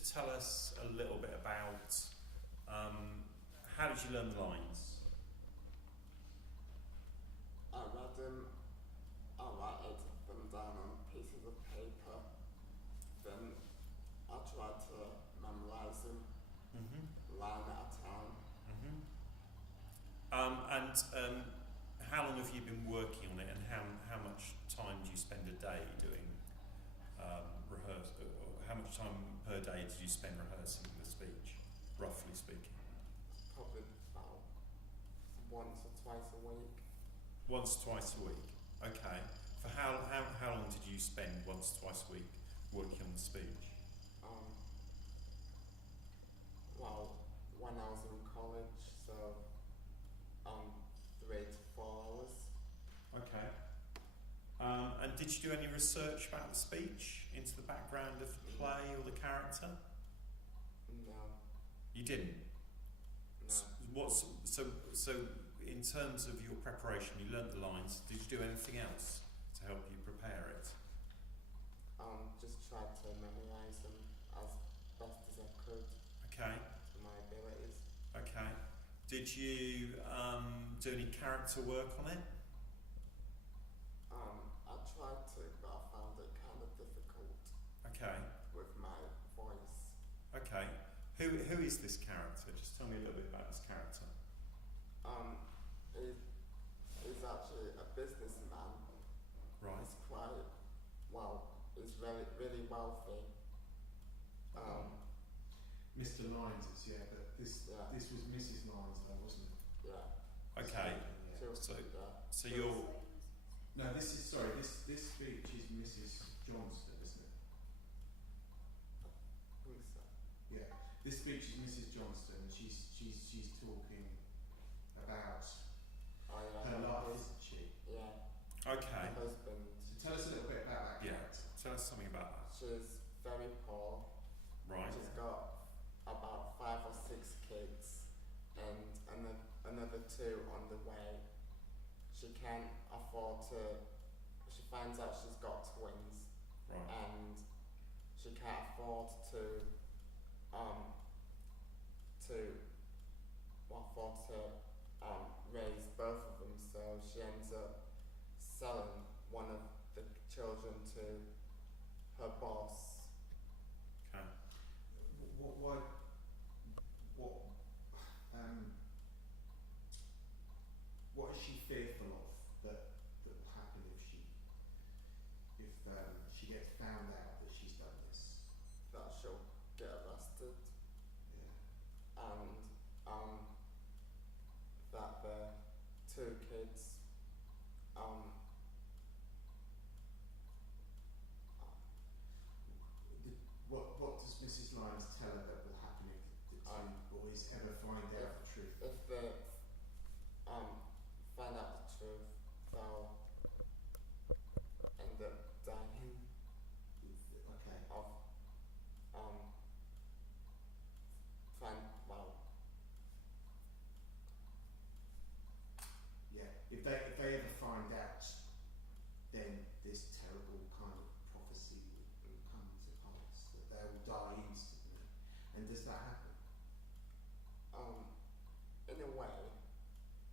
just tell us a little bit about how did you learn the lines? I read them, I write them down on pieces of paper, then I tried to memorise them, line at a time. And how long have you been working on it, and how much time do you spend a day doing rehearsal? How much time per day did you spend rehearsing the speech, roughly speaking? Probably about once or twice a week. Once, twice a week. Okay. For how long did you spend once, twice a week working on the speech? Well, when I was in college, so 3 to 4 hours. Okay. And did you do any research about the speech into the background of the play or the character? No. You didn't? No. So in terms of your preparation, you learnt the lines. Did you do anything else to help you prepare it? Just tried to memorise them as best as I could. Okay. To my abilities. Okay. Did you do any character work on it? I tried to, but I found it kind of difficult. Okay. With my voice. Okay. Who is this character? Just tell me a little bit about this character. He's actually a businessman. Right. He's quite, he's really wealthy. Mr. Lyons, but this was Mrs. Lyons though, wasn't it? Yeah. Okay. Yeah. So you're... No, this speech is Mrs. Johnston, isn't it? I think so. Yeah. This speech is Mrs. Johnston, and she's talking about her life, isn't she? Yeah. Okay. Her husband. So tell us a little bit about that character. Tell us something about that. She's very poor. Right. She's got about 5 or 6 kids, and another 2 on the way. She can't afford to. She finds out she's got twins, Right. and she can't afford to raise both of them. So she ends up selling one of the children to her boss. Okay. What is she fearful of that will happen if she gets found out that she's done this? That she'll get arrested. Yeah. And that the 2 kids What does Mrs. Lyons tell her that will happen if the 2 boys ever find out the truth? if they find out the truth, they'll end up dying Okay. of Yeah. If they ever find out, then this terrible kind of prophecy will come to pass, that they'll die instantly. And does that happen? in a way.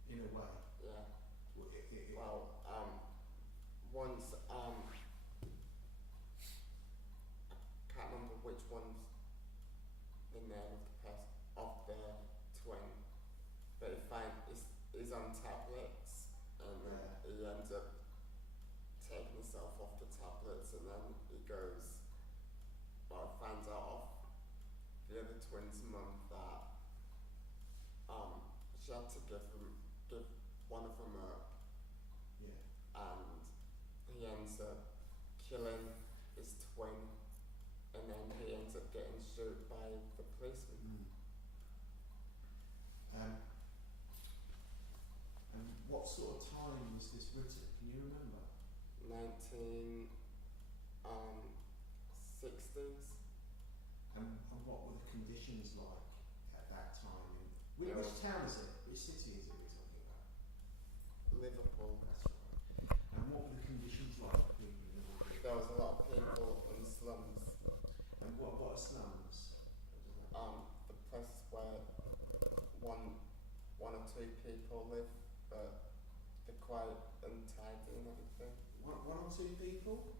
In a way. Yeah. Well, Once I can't remember which one's the name of the twin, but he's on tablets, and he ends up taking himself off the tablets, and then he finds out of the other twin's mum that she had to give one of them up. yeah. And he ends up killing his twin, and then he ends up getting shot by the policeman. And what sort of time was this written? Can you remember? 1960s. And what were the conditions like at that time? Which Yeah. town is it? Which city is it we're talking about? Liverpool. That's right. And what were the conditions like for people in Liverpool? There was a lot of people in slums. And what are slums?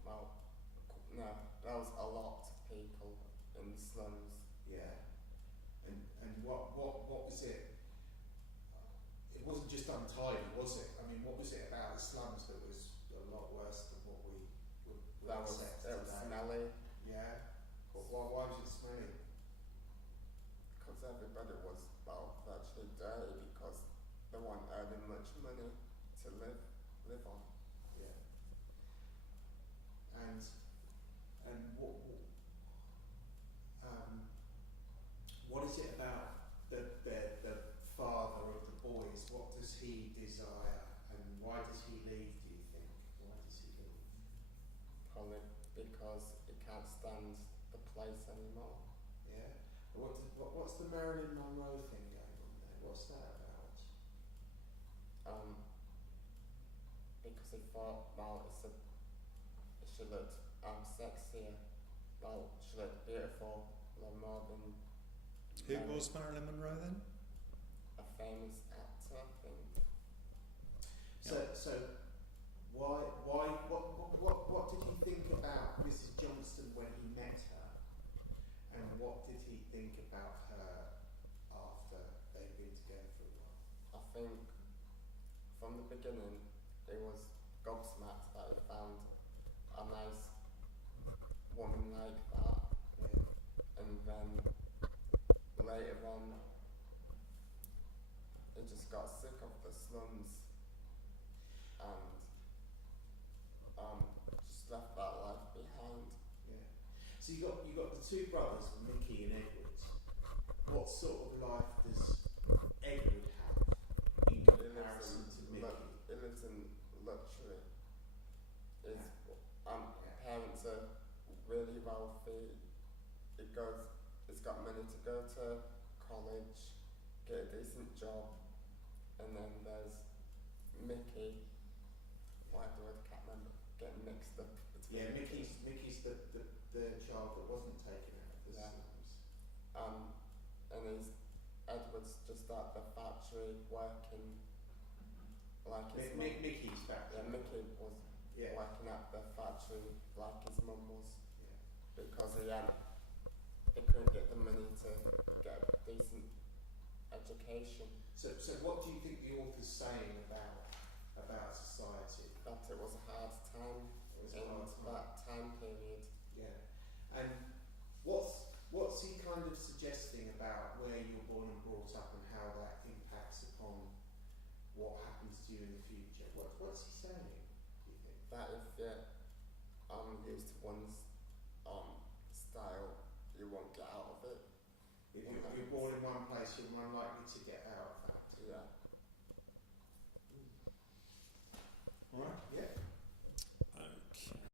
well, no, there was a lot of people in the slums. Yeah. And what was it? It wasn't just untidy, was it? I mean, what was it about the slums that was a lot worse than what we would That was, accept it was today? smelly, Yeah. But why was it smelly? because everybody was, well, virtually dirty because they weren't earning much money to live on. Yeah. And what is it about the father of the boys? What does he desire, and why does he leave? Do you think? Why does he leave? Probably because he can't stand the place anymore. Yeah. What's the Marilyn Monroe thing going on there? What's that about? Because he thought, well, she looked sexier, well, she looked beautiful, a lot more than Who was Marilyn Monroe then? a famous actor, I think. So what did he think about Mrs. Johnston when he met her, and what did he think about her after they'd been together for a while? I think from the beginning he was gobsmacked that he found a nice woman like that, Yeah. and then later on he just got sick of the slums and just left that life behind. Yeah. So you got the two brothers, Mickey and Edward. What sort of life does Edward have in comparison to Mickey? He lives in luxury. His Yeah. parents are really wealthy. He's got money to go to college, get a decent job, and then there's Mickey. Why do I can't remember? Getting mixed up between. Yeah, Mickey's the child that wasn't taken out of the Yeah. slums. And Edward's just at the factory working like his mum. Mickey's back. Yeah, Mickey was Yeah. working at the factory like his mum was, Yeah. because he couldn't get the money to get a decent education. So what do you think the author's saying about society? That it was a hard time It was a in hard time. that time period. Yeah. And what's he kind of suggesting about where you're born and brought up and how that impacts upon what happens to you in the future? What's he saying, do you think? That if you're used to one's style, you won't get out of it. If you're born in one place, you're more likely to get out.